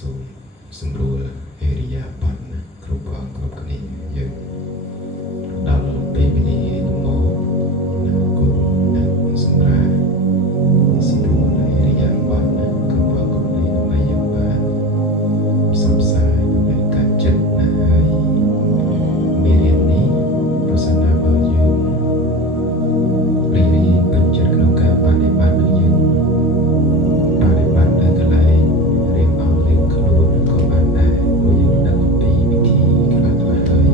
សូមសម្រួលអេរិយាបថណាគ្រប់ព្រះអង្គគ្រប់គ្នាយើងដល់ពេលវេលាដំណោណាគុំណាសម្រាប់សម្រួលអេរិយាបថណាគ្រប់ព្រះអង្គគ្រប់គ្នាដើម្បីយើងបានផ្សព្វផ្សាយនៅការចិត្តណាហើយមេរៀននេះប្រសិនណាបើយើងរីករាយពេញចិត្តក្នុងការបដិបត្តិរបស់យើងបដិបត្តិនៅកន្លែងរៀបអង្គរៀបខ្លួនក៏បានដែរព្រោះយើងដឹងអំពីវិធីខ្លះៗហើយ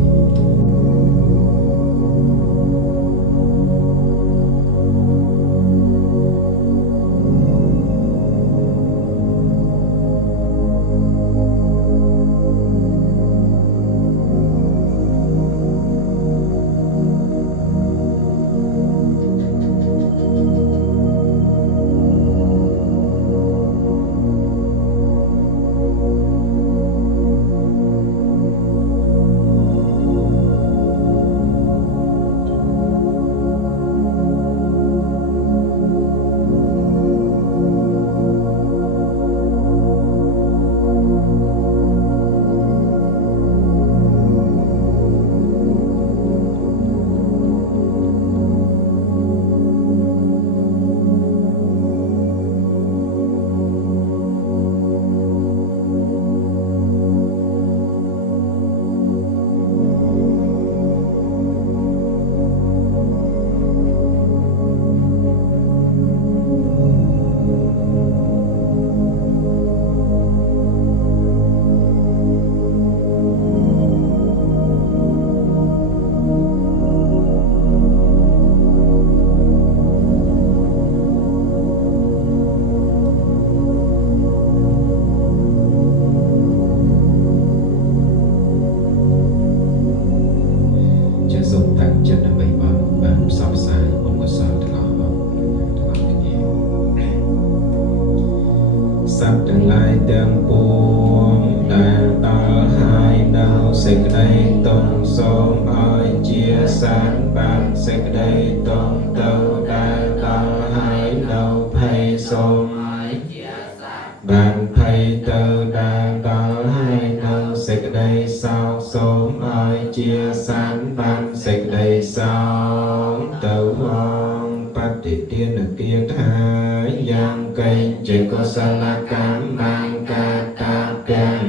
សូមតាំងចិត្តដើម្បីបានផ្សព្វផ្សាយបុណ្យកុសលទាំងអស់គ្នាសត្វទាំងឡាយទាំងពួងដែលដល់ហើយនៅសេចក្តីទុំសូមឲ្យជាសានបានសេចក្តីទុំទៅដែលដល់ហើយនៅភ័យសូមឲ្យជាសានបានភ័យទៅដែលដល់ហើយនៅសេចក្តីសោកសូមឲ្យជាសានបានសេចក្តីសោកទៅវងបតិទានគាថាយ៉ាងកេញជាកុសលកម្មកាតាទាំង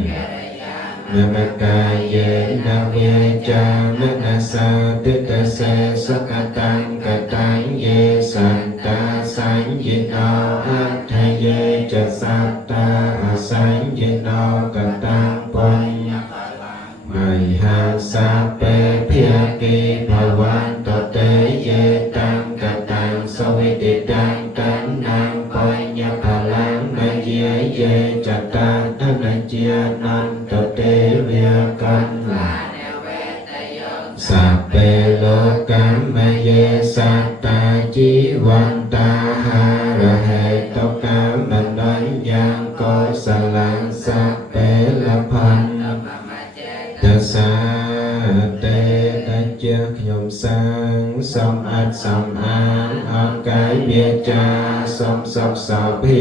នមកាយេនវិចាននសាទិតសេសកតាំកតាំយេសន្តាសញ្ញិណោអថយេចសត្តាអសញ្ញិណោកតាំបញ្ញមហាសាពេភាគីភវន្តតេយេតាំកតាំសវិតិតាំតានាងបញ្ញផលាំមយេយេចតាធនជានន្តតេវាកំឡាសាពេលោកម្មមយេសត្តាជីវន្តាហារហេតុកម្មនញ្ញងកុសលំសាពេលផន្ទសាតេតជាខ្ញុំសាងសំអាតសំអានអង្កាយវាចាសំសុខសោភា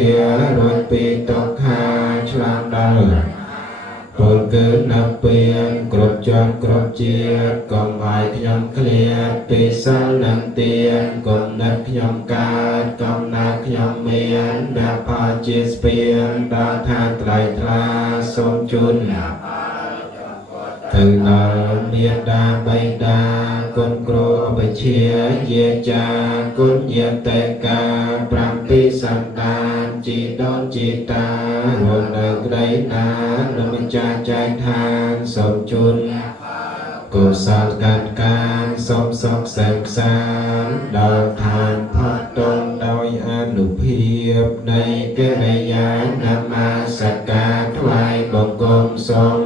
រួចពីទុក្ខាឆ្លងដល់ពលគឺនៅពៀនគ្រប់ជាន់គ្រប់ជាតិកុំឲ្យខ្ញុំឃ្លាតពីសិលនិងទានគុណិតខ្ញុំកើតកំណើតខ្ញុំមានដែលផលជាស្ពានដល់ឋានថ្លៃថ្លាសូមជូនទៅដល់មេដាបៃតាគុណគ្រូឧបជាយាចាគុណយតេកា7សន្តានជីដូនជីតារស់នៅក្តីណានៅម្ចាស់ចែកឋានសូមជូនកុសលកាត់កានសូមសុខសែនខ្សានដល់ឋានផុតតនដោយអនុភាពនៃកិរិយានមាសការថ្វាយបង្គំសូម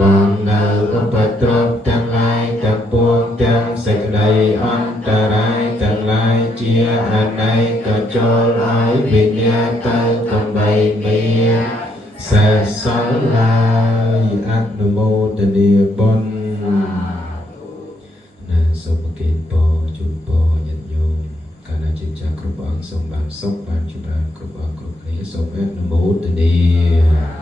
បងនៅឧបទ្រពទាំងឡាយទាំងពួងទាំងសេចក្តីអន្តរាយទាំងឡាយជាអនេកក៏ចូលឲ្យវិញ្ញាទៅកំបីមានសេសសល់ឡើយអនុមោទនាបុណ្យណាសូមគេពរជូនពរញាតិញោមកាលណាជាចាស់គ្រប់អង្គសូមបានសុខបានចម្រើនគ្រប់អង្គគ្រប់គ្នាសូមអនុមោទនា